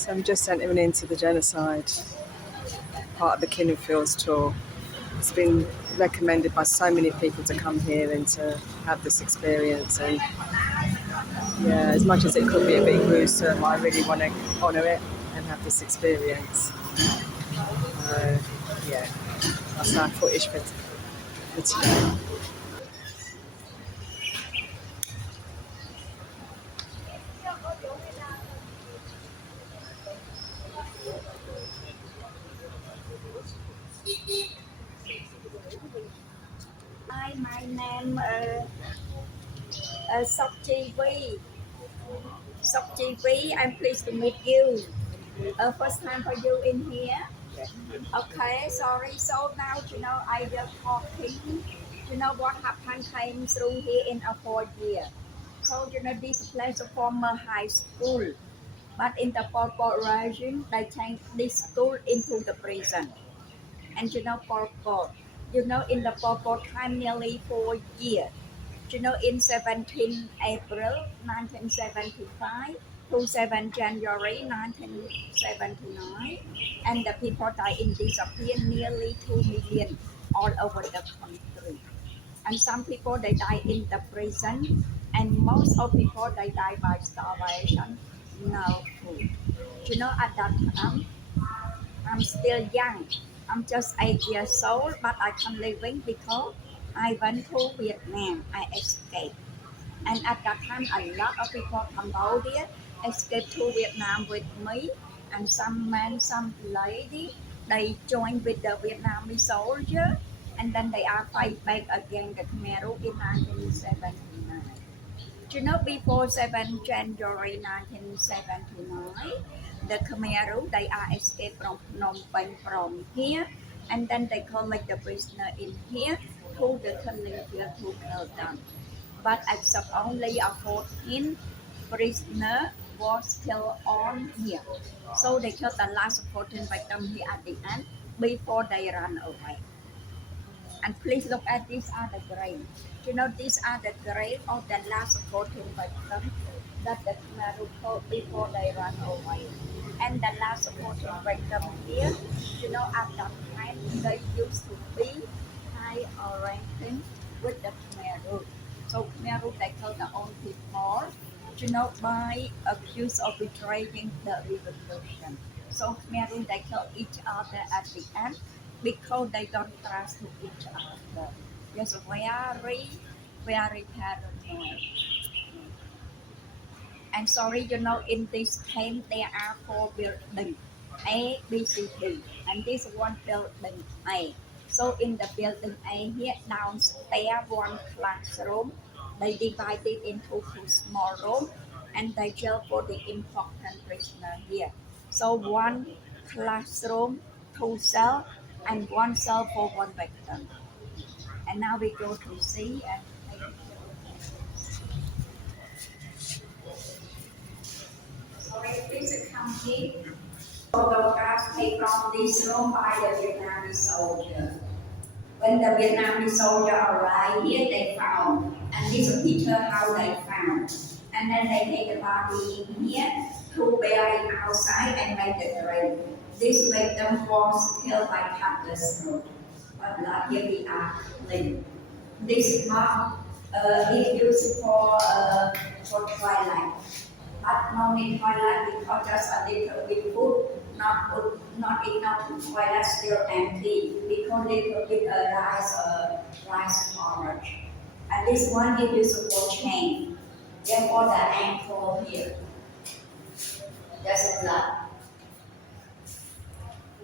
So I'm just entering into the genocide, part of the Killing Fields tour. It's been recommended by so many people to come here and to have this experience. And yeah, as much as it could be a bit gruesome, I really want to honour it and have this experience. Yeah, that's our footage for today. Hi, my name Sok Chi Vi. Sok Chi Vi, I'm pleased to meet you. First time for you in here. Okay, sorry. So now I just talking. What happened came through here in a 4 year. So this place a former high school, but in the Pol Pot regime they changed this school into the prison. And Pol Pot, in the Pol Pot time nearly 4 years. In 17 April 1975 to 7 January 1979, and the people died in disappear nearly 2 million all over the country. And some people they die in the prison, and most of people they die by starvation, no food. At that time, I'm still young. I'm just 8 years old, but I come living because I went to Vietnam. I escaped. And at that time, a lot of people from Cambodia escaped to Vietnam with me. And some men, some lady, they joined with the Vietnamese soldier. And then they are fight back against the Khmer Rouge in 1979. Before 7 January 1979, the Khmer Rouge, they are escaped from Phnom Penh from here, and then they collect the prisoner in here to the killing field to kill them. But except only a 14 prisoner was killed on here. So they killed the last 14 victim here at the end before they ran away. And please look at these are the graves. These are the graves of the last 14 victims that the Khmer took before they ran away. And the last 14 victims here, at that time, they used to be high ranking with the Khmer. So Khmer they killed their own people, by accused of betraying the revolution. So Khmer they kill each other at the end because they don't trust to each other. Just very, very paranoid. And sorry, in this camp there are 4 buildings, A, B, C, D, and this one building A. So in the building A here, downstairs one classroom, they divided into 2 small rooms, and they jail for the important prisoner here. So one classroom, 2 cells, and 1 cell for one victim. And now we go to see and take a sorry, please come in. Photographs taken from this room by the Vietnamese soldier. When the Vietnamese soldier arrived here, they found, and this is a picture how they found. And then they take the body in here to bury it outside and make the grave. This victim was killed by cutlass throat. But here we are clean. This mark is used for twilight. But no need toilet because just a little bit food, not enough toilet still empty because little bit rice porridge. And this one is used for chain. Therefore the ankle here, there's blood.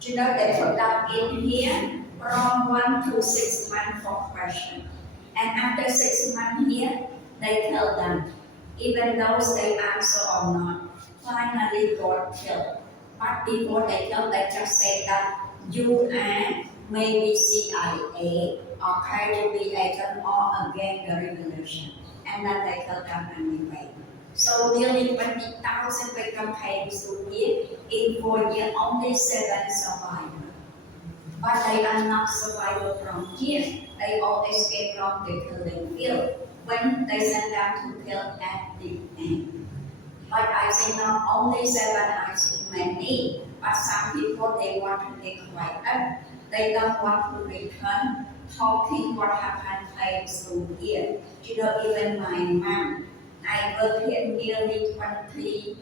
They put that in here from 1 to 6 months for question. And after 6 months here, they kill them. Even though they answer or not, finally got killed. But before they kill, they just say that you are maybe CIA or KGB agent or against the revolution. And then they kill them anyway. So nearly 20,000 victims came to here. In 4 years, only 7 survived. But they are not survivors from here. They all escaped from the killing field when they sent them to kill at the end. But I say not only 7, I say many. But some people they want to take quiet. They don't want to return talking what happened like school here. Even my mom, I worked here nearly 27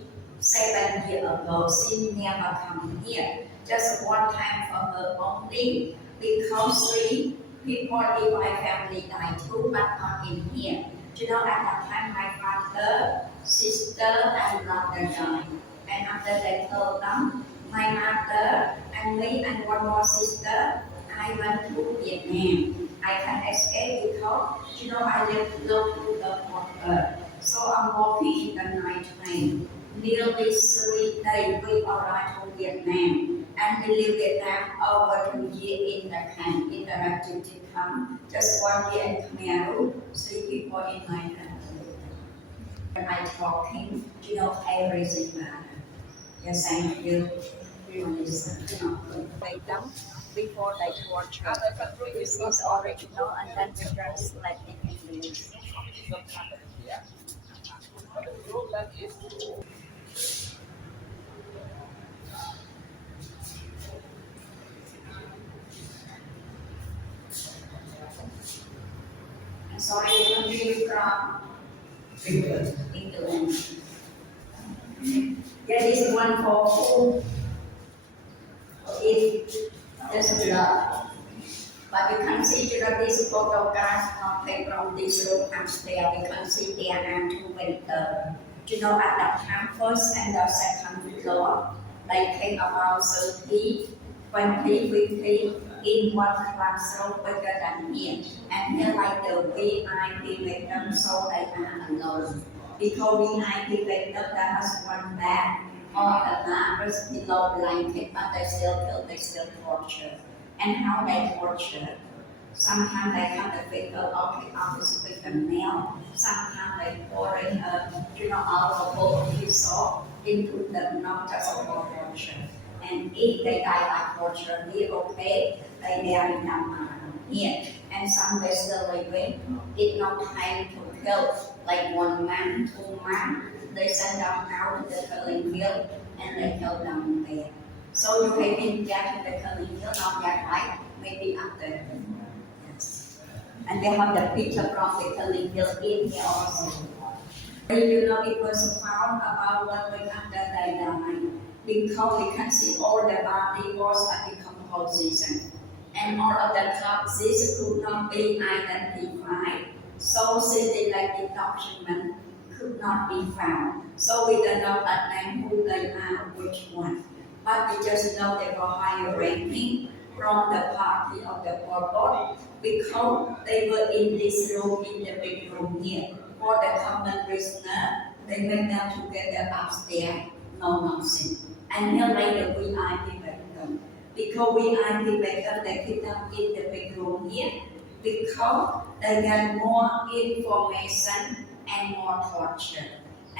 years ago. She never come here. Just one time for her only because 3 people in my family died too, but not in here. At that time, my father, sister, and brother died. And after they told them, my mother and me and one more sister, I went to Vietnam. I can escape because, I live close to the border. So I'm walking in the night train. Nearly 3 days we arrived to Vietnam. And we live Vietnam over 2 years in the camp, in the refugee camp. Just 1 year in Khmer Rouge, 3 people in my family. When I talking, everything matter. Yes, thank you. They dump before they torture. This is original and then we translate in English. I'm sorry, where are you from? England. Yeah, this one for food. It there's blood. But you can see this photograph not taken from this room upstairs. We can see there are 2 windows. At that time, first and the second floor, they take about 30, 20, 50 in one classroom bigger than here. And here like the VIP victim, so they are alone. Because VIP victim that has one bed or a mattress below blanket, but they still torture. And how they torture. Sometimes they cut the finger off with the nail. Sometimes they pour in alcohol dissolve into the not just for torture. And if they die by torture, we okay, they are in here. And some they still living. It's not time to kill like 1 man, 2 man. They send them out to the killing field and they kill them there. So you have been getting the killing field, not yet right? Maybe after. Yes. And they have the picture from the killing field in here also. It was found about 1 week after they died. Because we can see all the body was a decomposition. And all of the corpses could not be identified. So synthetic document could not be found. So we don't know that name who they are, which one. But we just know they were higher ranking from the party of the purpose because they were in this room, in the big room here. For the common prisoner, they make them together upstairs, no nothing. And here like the VIP victim. Because VIP victim, they keep them in the big room here because they get more information and more torture.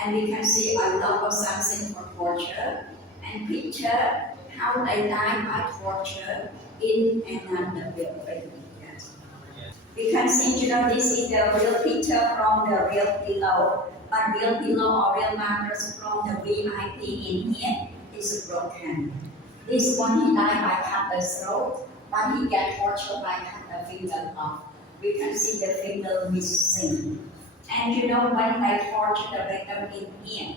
And we can see a lot of something for torture and picture how they die by torture in another building. Yes. We can see, this is the real picture from the real pillow. But real pillow or real mattress from the VIP in here is broken. This one he died by cut the throat, but he get tortured by cut the finger off. We can see the finger missing. And when they torture the victim in here,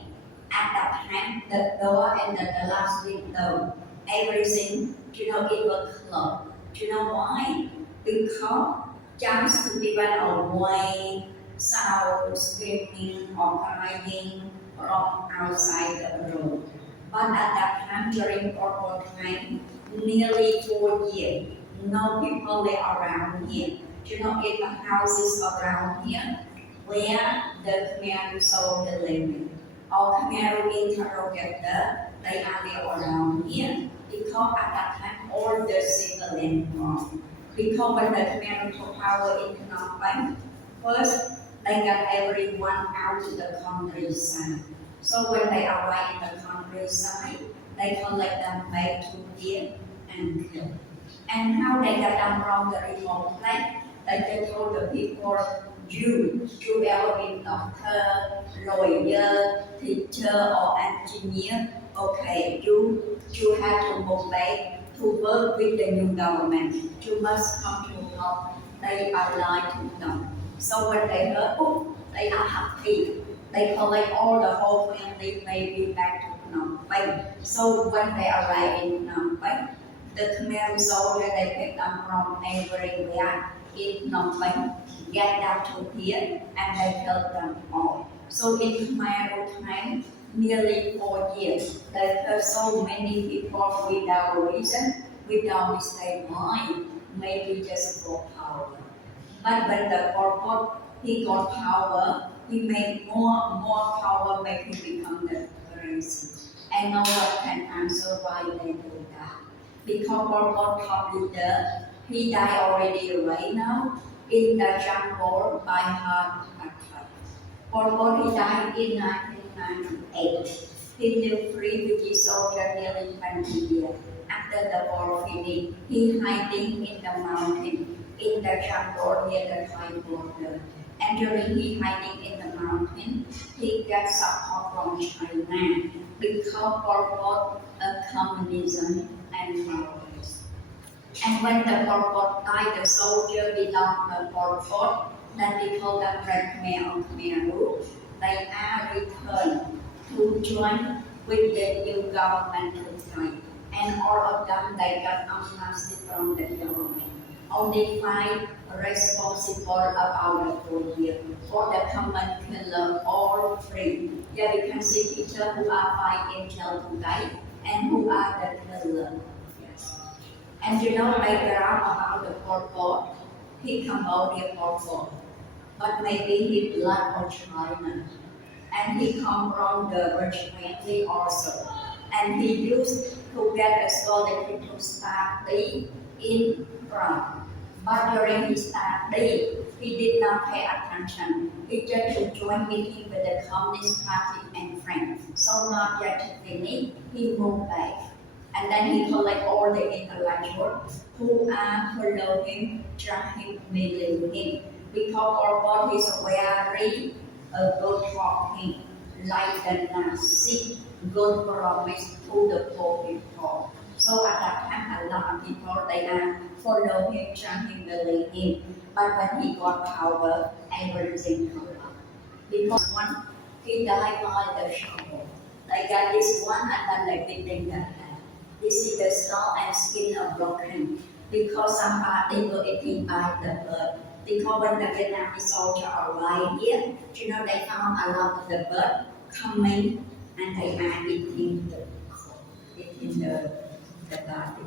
at that time the door and the glass window, everything, it was closed. Why? Because just to prevent away sound, screaming or crying from outside the room. But at that time, during World War time, nearly 4 years, no people were around here. In the houses around here, where the Khmer soldier living, or Khmer interrogator, they are there around here. Because at that time, all the civilians gone. Because when the Khmer took power in Phnom Penh, first they got everyone out to the countryside. So when they arrive in the countryside, they collect them back to here and kill. And how they got them from the remote place, they just told the people you ever been doctor, lawyer, teacher, or engineer? Okay, you have to go back to work with the new government. You must come to help. They are lying to them. So when they heard, oh, they are happy. They collect all the whole family, maybe back to Phnom Penh. So when they arrive in Phnom Penh, the Khmer soldier they pick them from everywhere in Phnom Penh, get them to here, and they kill them all. So in Khmer time, nearly 4 years, they kill so many people without reason, without mistake why, maybe just for power. But when the Pol Pot, he got power, he made more power, make him become the president. And no one can answer why they do that. Because Pol Pot top leader, he died already right now in the jungle by heart attack. Pol Pot, he died in 1998. He lived free with his soldier nearly 20 years. After the war finished, he hiding in the mountain, in the jungle near the Thai border. And during he hiding in the mountain, he got support from China because Pol Pot communism and terrorism. And when the Pol Pot died, the soldier belonged to Pol Pot, then we call them Red Khmer or Khmer Rouge. They are returned to join with the new government today. And all of them, they got amnesty from the government. Only 5 responsible about the whole year. For the common killer, all free. Here we can see people who are fighting till today and who are the killer. Yes. And you know background about the Pol Pot, he Cambodia Pol Pot, but maybe he blood of China. And he come from the rich family also. And he used to get a scholarship to study in France. But during his study, he did not pay attention. He just to join meeting with the Communist Party and France. So not yet to finish, he moved back. And then he collect all the intellectuals who are follow him, try him, believe him. Because Pol Pot is very good talking, like the Nazi, good promise to the poor people. So at that time, a lot of people, they are follow him, chant him, believe him. But when he got power, everything collapsed. Because one, he died by the shovel. They got this one and then they beating their head. This is the skull and skin are broken. Because somebody were eating by the bird. Because when the Vietnamese soldier arrived here, you know, they found a lot of the bird coming and they are eating the body.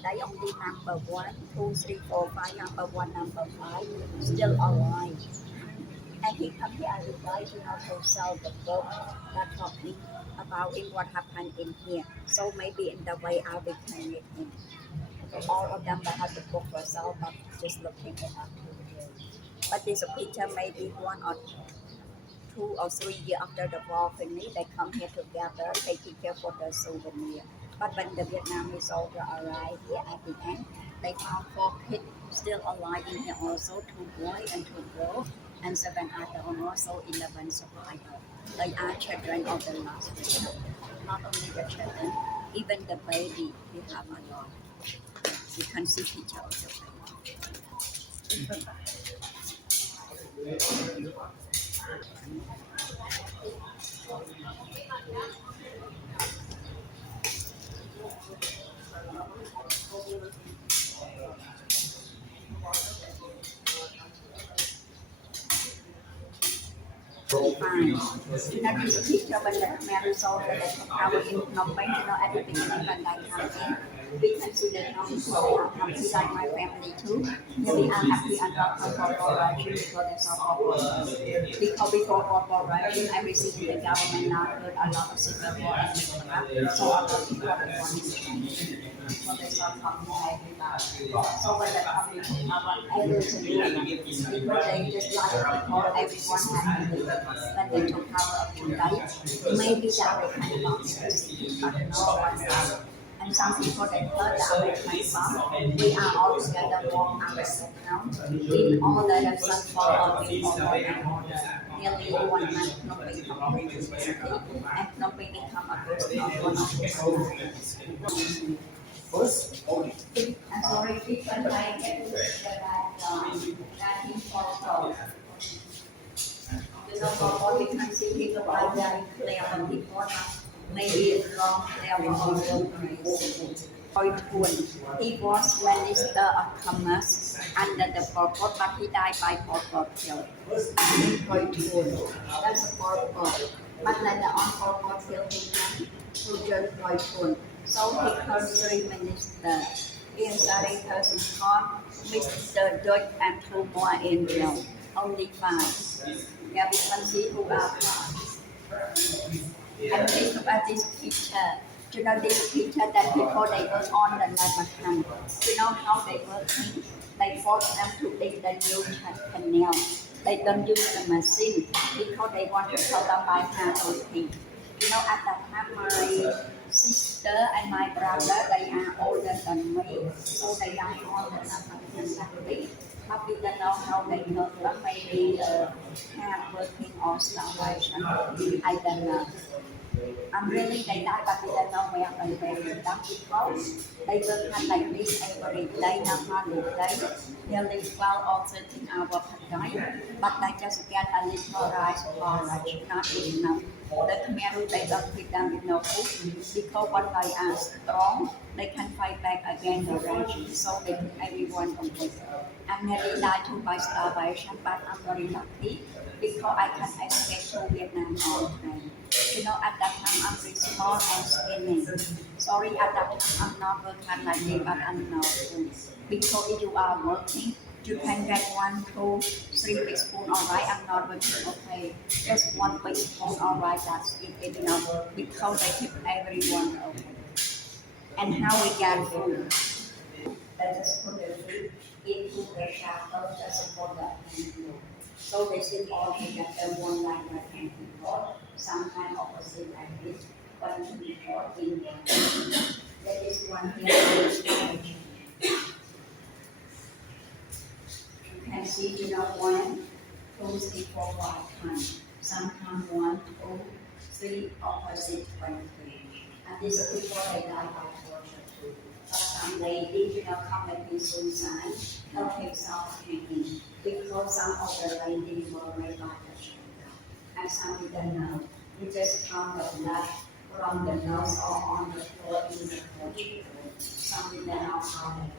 They only number 1, 2, 3, 4, 5, number 1, number 5, still alive. And he come here every day, you know, to sell the book that talking about in what happened in here. So maybe in the way I will can meet him. So all of them that have the book for sale, but just looking it up here. But this picture maybe 1 or 2 or 3 years after the war finished, they come here together, taking care for the souvenir. But when the Vietnamese soldier arrived here at the end, they found 4 kids still alive in here also, 2 boys and 2 girls, and 7 adults, also 11 survivors. They are children of the last victim. Not only the children, even the baby, we have a lot. You can see picture of the fine. You know, this picture when the Khmer soldier that took power in Phnom Penh, you know, at the beginning when they come in, we can see the people are happy, like my family too. They are happy and not for corporation because they saw corporation. Because before corporation, everything in the government now heard a lot of civil war and stuff. So a lot of people want to change. So they start coming everybody. So when they come in power, everything because they just like people, everyone had to leave. When they took power of July, maybe that will kind of not in the city, but no one else. And And some people they heard the American song. We are all together walk our town in order that some following order and order. Nearly 1 month Phnom Penh completely city and Phnom Penh become a ghost town one of the I'm sorry, different I get that in photo. You know, for we can see people like very clear when people maybe wrong clear or he was Minister of Commerce under the Pol Pot, but he died by Pol Pot killed. That's a Pol Pot. But later on, Pol Pot killed him through John Pol. So he became minister. In Sari Persian Khan, Mr. Dutch and two more angels, only 5. Yeah, we can see who are 5. And think about this picture. You know this picture that people they work on the Lebanon. You know how they working? They force them to dig the new canal. They don't use the machine because they want to tell them by hand those things. You know at that time my sister and my brother they are older than me, so they died on the Lebanon. But we don't know how they work them. Maybe hard working or starvation. I don't know. Really they died but we don't know where they buried them because they work hard like this every day, not holiday, nearly 12 or 13 hours per day, but they just get a little rice porridge, not enough. The Khmer they don't feed them with no food because when they are strong, they can fight back against the regime, so they put everyone on it. I nearly died too by starvation, but I'm very lucky because I can escape to Vietnam on train. You know, at that time I'm very small and skinny. Sorry, at that time I'm not working like this, but I'm not food. Because if you are working, you can get 1, 2, 3 big spoon, alright, I'm not working, okay. Just 1 big spoon, alright, that's it, enough. Because they keep everyone okay. And how we get food? They just put the food into the shackle just for the people. So they sit all together, one like that and people, sometimes opposite like this, one people in there. There is one here. You can see, you know, 1, 2, 3, 4, 5 times. Sometimes 1, 2, 3 opposite 20. And these people they die by torture too. But some ladies, you know, committing suicide, they'll take self-hanging because some of the ladies were raped by the children. And some didn't know. You just count the blood from the nose or on the floor in the torture. Some didn't know how they